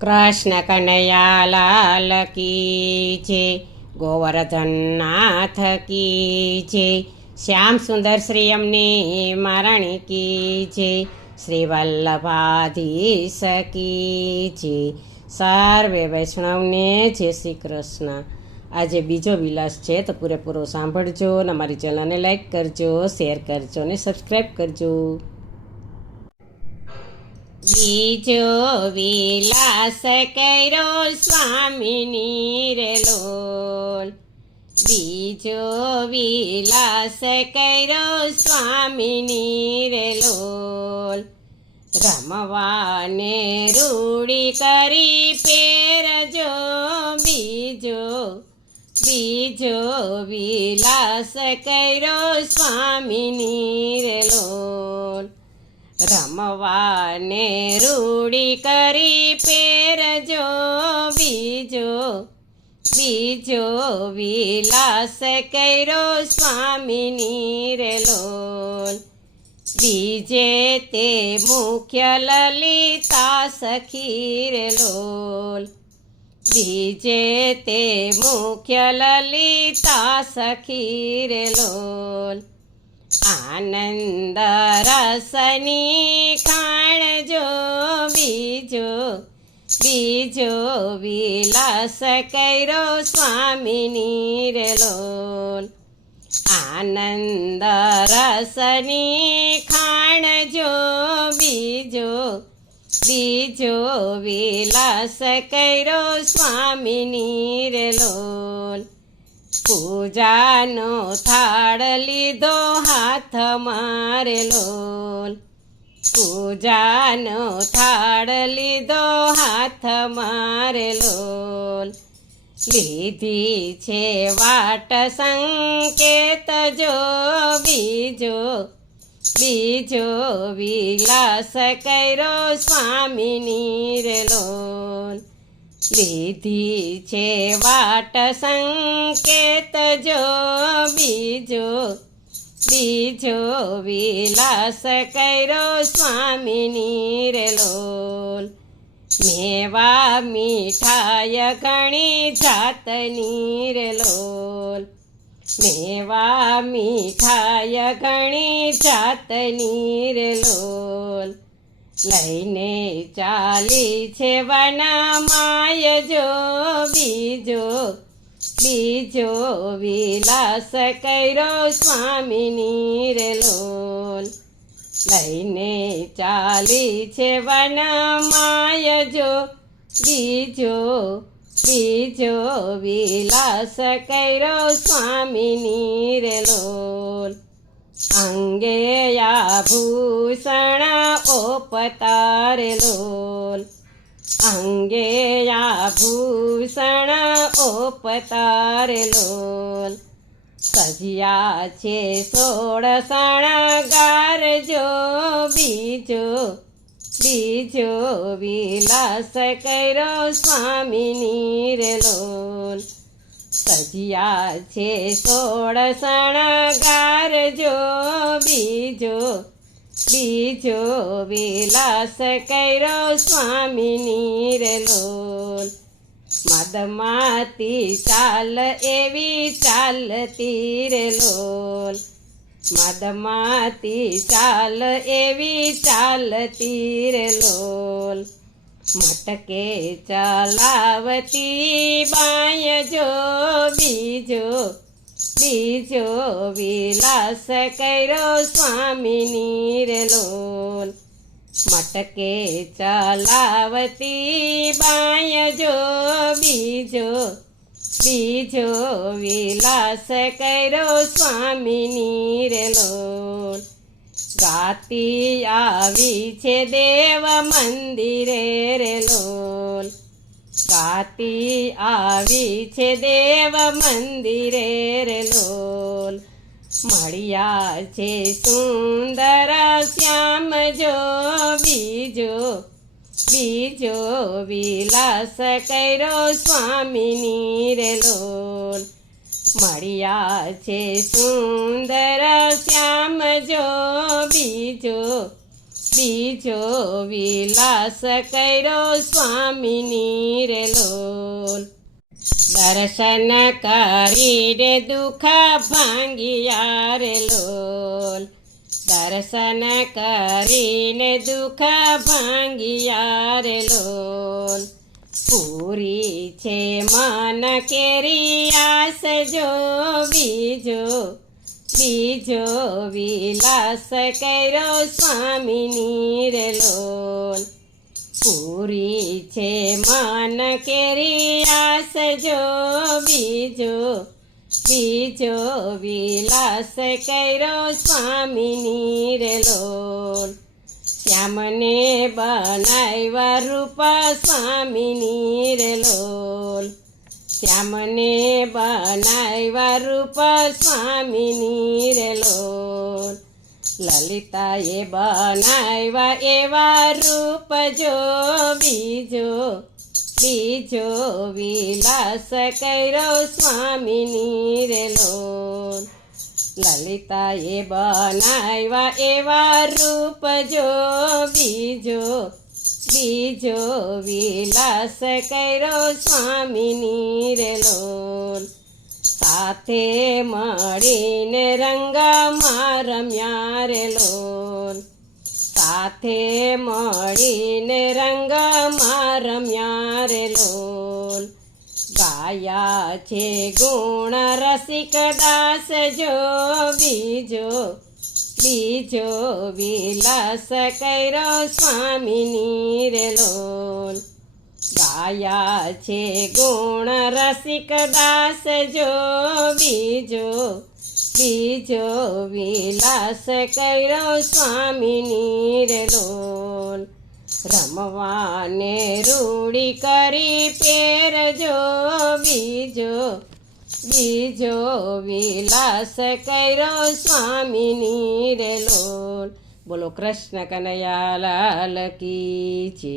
કૃષ્ણ કનૈયાલાલ કી છે ગોવર્ધન નાથ કી જે, શ્યામ સુંદર શ્રી અમને મારાણી કી જે શ્રી વલ્લભાધીશ કી છે સર્વે વૈષ્ણવને જય શ્રી કૃષ્ણ. આજે બીજો વિલાસ છે તો પૂરેપૂરો સાંભળજો અને અમારી ચેનલને લાઈક કરજો, શેર કરજો અને સબસ્ક્રાઈબ કરજો. બીજો વિલાસ કર્યો સ્વામીની રે લોલ બીજો વિલાસ કર્યો સ્વામીની રે લોલ રમવાને રૂડી કરી પેરજો બીજો. બીજો વિલાસ કર્યો સ્વામીની રે રમવાને રૂડી કરી પેરજો બીજો બીજો વિલાસ કર્યો સ્વામિની રે લોલ બીજે તે મુખ્ય લલિતા સખી રે બીજે તે મુખ્ય લલિતા સખી રે આનંદ રસની ખાણજો બીજો બીજો વિલાસ કર્યો સ્વામિની રેલોલ. આનંદ રસની ખાણ જો બીજો બીજો વિલાસ કર્યો સ્વામિની રે લોલ પૂજાનો થાળ લીધો, હાથ મારેલો. પૂજાનો થાળ લીધો, હાથ મારેલો. લીધી છે વાટ સંકેત, જો બીજો બીજો વિલાસ કર્યો સ્વામિની રે લોલ લીધી છે વાટ સંકેત જો બીજો બીજો વિલાસ કર્યો સ્વામિની રેલોલ. મેવા મીઠાય ઘણી જાતની રેલોલ. મેવા મીઠાય ઘણી જાતની રે લોલ લઈને ચાલી છે વનમાય જો બીજો બીજો વિલાસ કર્યો સ્વામીની રે લોલ લઈને ચાલી છે વનમાય જો બીજો બીજો વિલાસ કર્યો સ્વામીની રે લોલ અંગે આભૂષણ ઓપતારે લોલ અંગે આભૂષણ ઓપતારે લોલ સજ્યા છે સોળ શણગાર જો બીજો બીજો વિલાસ કર્યો સ્વામિની રે લોલ સજ્યા છે સોળ શણગાર જો બીજો બીજો વિલાસ કર્યો સ્વામિની રે લોલ. મદમાતી ચાલ એવી ચાલતી રે લોલ. મદમાતી ચાલ એવી ચાલતી રે લોલ. મટકે ચલાવતી બાય જો બીજો બીજો વિલાસ કર્યો સ્વામીની રે લોલ મટકે ચલાવતી બાય જો બીજો બીજો વિલાસ કર્યો સ્વામીની રે ગાતી આવી છે દેવ મંદિરે રે લોલ. ગાતી આવી છે દેવ મંદિરે રે લોલ. મળ્યા છે સુંદર શ્યામ જો બીજો બીજો વિલાસ કર્યો સ્વામીની રે લોલ. મળ્યા છે સુંદર શ્યામ જો બીજો બીજો વિલાસ કર્યો સ્વામીની રે લોલ દર્શન કરીને દુઃખ ભાંગિયા રે લોલ દર્શન કરીને દુઃખ ભાંગિયા રે લોલ પૂરી છે મન કેરી આસ જો બીજો બીજો વિલાસ કર્યો સ્વામીની રે લોલ પૂરી છે મન કેરી આસ જો બીજો બીજો વિલાસ કર્યો સ્વામીની રે લોલ શ્યામને બનાવ્યા રૂપ સ્વામીની રે શ્યામને બનાવ્યા રૂપ સ્વામીની રે લોલ લલિતાએ બનાવ્યા એવા રૂપ જો બીજો બીજો વિલાસ કર્યો સ્વામીની રે લોલ લલિતાએ બનાવ્યા એવા રૂપ જો બીજો બીજો વિલાસ કર્યો સ્વામીની રે લોલ સાથે મળીને રંગમાં રમ્યા રે લોલ સાથે મળીને રંગમાં રમ્યા રે લોલ ગાયા છે ગુણ રસિક દાસ જો બીજો બીજો વિલાસ કર્યો સ્વામીની રે લોલ ગાયા છે ગુણ રસિક દાસ જો બીજો બીજો વિલાસ કર્યો સ્વામીની રે લોલ રમવાને રૂડી કરી પેરજો બીજો બીજો વિલાસ કર્યો સ્વામીની રે લોલ બોલો કૃષ્ણ કનૈયા લાલ કી છે